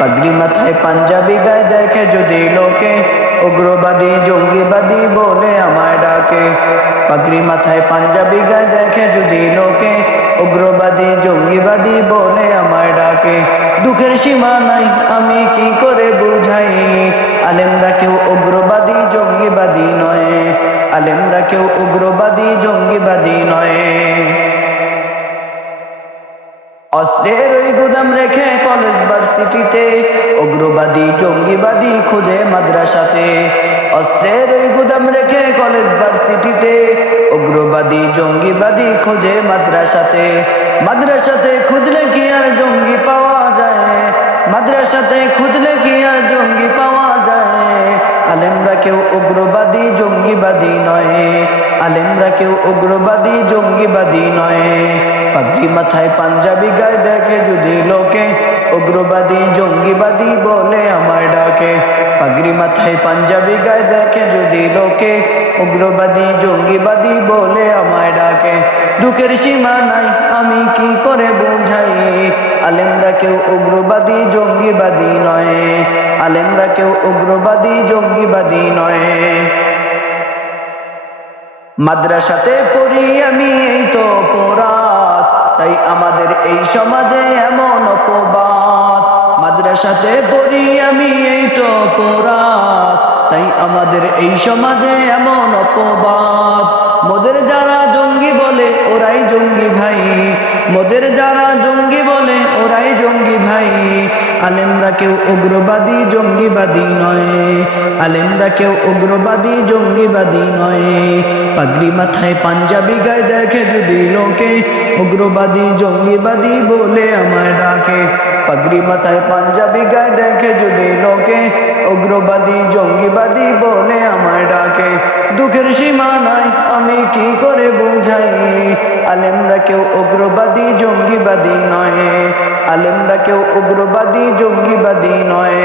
পাগড়ি মাথায় পাঞ্জাবি গায়ে দেখে যদি লোকে উগ্রবাদী, জঙ্গিবাদী বলে আমায় ডাকে। পাগড়ি মাথায় পাঞ্জাবি গায়ে দেখে যদি লোকে উগ্রবাদী, জঙ্গিবাদী বলে আমায় ডাকে। দুঃখের সীমা নাই, আমি কি করে বুঝাই? আলেমরা কেউ উগ্রবাদী, জঙ্গিবাদী নয়। আলেমরা কেউ উগ্রবাদী, জঙ্গিবাদী নয়। অস্ত্রের ওই গুদাম রেখে কলেজ ভার্সিটিতে, উগ্রবাদী, জঙ্গিবাদী খুঁজে মাদ্রাসাতে। অস্ত্রের ওই গুদাম রেখে কলেজ ভার্সিটিতে, উগ্রবাদী, জঙ্গিবাদী খোঁজে মাদ্রাসাতে। মাদ্রাসাতে খুঁজলে কি আর জঙ্গি পাওয়া যায়? মাদ্রাসাতে খুঁজলে কি আর জঙ্গি পাওয়া যায়? আলেমরা কেউ উগ্রবাদী, জঙ্গিবাদী নয়। আলেমরা কেউ উগ্রবাদী, জঙ্গিবাদী নয়। পাগড়ি মাথায় পাঞ্জাবি গায়ে দেখে যদি লোকে উগ্রবাদী, জঙ্গিবাদী বলে আমায় ডাকে। পাগড়ি মাথায় পাঞ্জাবি গায়ে দেখে যদি লোকে উগ্রবাদী, জঙ্গিবাদী বলে আমায় ডাকে। দুঃখের সীমা নাই, আমি কি করে বোঝাই? আলেমরা কেউ উগ্রবাদী, জঙ্গিবাদী নয়। আলেমরা কেউ উগ্রবাদী, জঙ্গিবাদী নয়। মাদ্রাসাতে পড়ি আমি এই তো পড়াত তাই আমাদের এই সমাজে এমন অপবাদ। মাদ্রাসাতে পড়ি আমি এই তো অপরাধ। তাই আমাদের এই সমাজে এমন অপবাদ। মোদের যারা জঙ্গি বলে, ওরাই জঙ্গি ভাই। মোদের যারা জঙ্গি বলে, ওরাই জঙ্গি ভাই। আলেমরা কেউ উগ্রবাদী, জঙ্গিবাদী নয়। আলেমরা কেউ উগ্রবাদী, জঙ্গিবাদী নয়। পাগড়ি মাথায় পাঞ্জাবি গায়ে দেখে যদি লোকে উগ্রবাদী, জঙ্গিবাদী বলে আমায় ডাকে। পাগড়ি মাথায় পাঞ্জাবি গায়ে দেখে যদি লোকে উগ্রবাদী, জঙ্গিবাদী বলে আমায় ডাকে। দুঃখের সীমা নাই, আমি কি করে বোঝাই? আলেমরা কেউ উগ্রবাদী, জঙ্গিবাদী নয়। আলেমরা কেউ উগ্রবাদী, জঙ্গিবাদী নয়।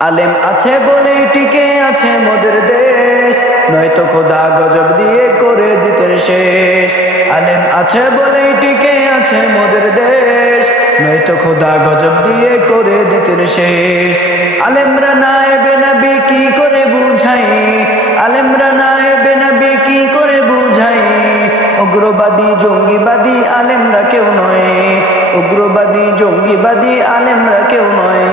আলেম আছে বলেই টিকে আছে মোদের দেশ। নয়তো খোদা গজব দিয়ে করে দিতেন শেষ। আলেম আছে বলেই টিকে আছে মোদের দেশ। নয়তো খোদা গজব দিয়ে করে দিতেন শেষ। আলেমরা নায়েবে উগ্রবাদী, জঙ্গিবাদী আলেমরা কেউ নয়। উগ্রবাদী, জঙ্গিবাদী আলেমরা কেউ নয়।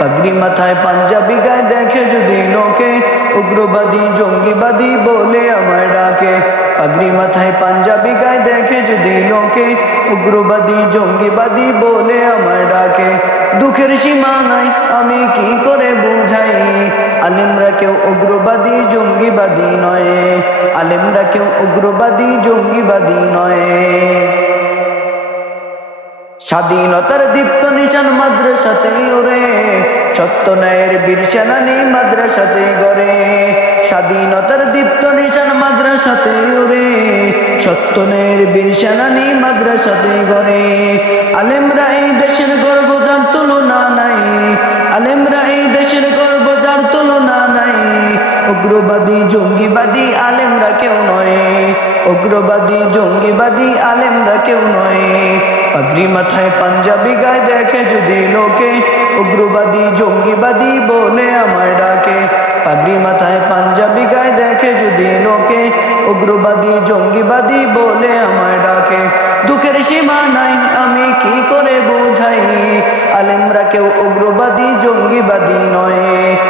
পাগড়ি মাথায় পাঞ্জাবি গায়ে দেখে যদি লোকে উগ্রবাদী, জঙ্গিবাদী বলে আমায় ডাকে। পাগড়ি মাথায় পাঞ্জাবি গায়ে দেখে যদি লোকে উগ্রবাদী, জঙ্গিবাদী বলে আমায় ডাকে। দুঃখের সীমা নাই, আমি কি করে বুঝাই? আলেমরা কেউ উগ্রবাদী, জঙ্গিবাদী নয়। আলেমরা কেউ উগ্রবাদী, জঙ্গিবাদী নয়। স্বাধীনতার দীপ্ত নিশান মাদ্রাসাতে ওরে, সত্য ন্যায়ের বীর সেনানি মাদ্রাসাতে গড়ে। স্বাধীনতার দীপ্ত নিশান মাদ্রাসাতে ওরে, সত্য ন্যায়ের বীর সেনানি মাদ্রাসাতে গড়ে। আলেমরা এই দেশের গর্ব যার তুলনা কেউ নয়। উগ্রবাদী, জঙ্গিবাদী, আলেমরা কেউ নয়। পাগড়ি মাথায় পাঞ্জাবি গায়ে দেখে যদি লোকে উগ্রবাদী, জঙ্গিবাদী বলে আমায় ডাকে। পাগড়ি মাথায় পাঞ্জাবি গায়ে দেখে যদি লোকে উগ্রবাদী, জঙ্গিবাদী বলে আমায় ডাকে। দুঃখের সীমা নাই, আমি কি করে বোঝাই? আলেমরা কেউ উগ্রবাদী, জঙ্গিবাদী নয়।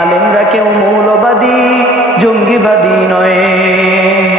আলেমরা কেউ মৌলবাদী জঙ্গিবাদী নয়।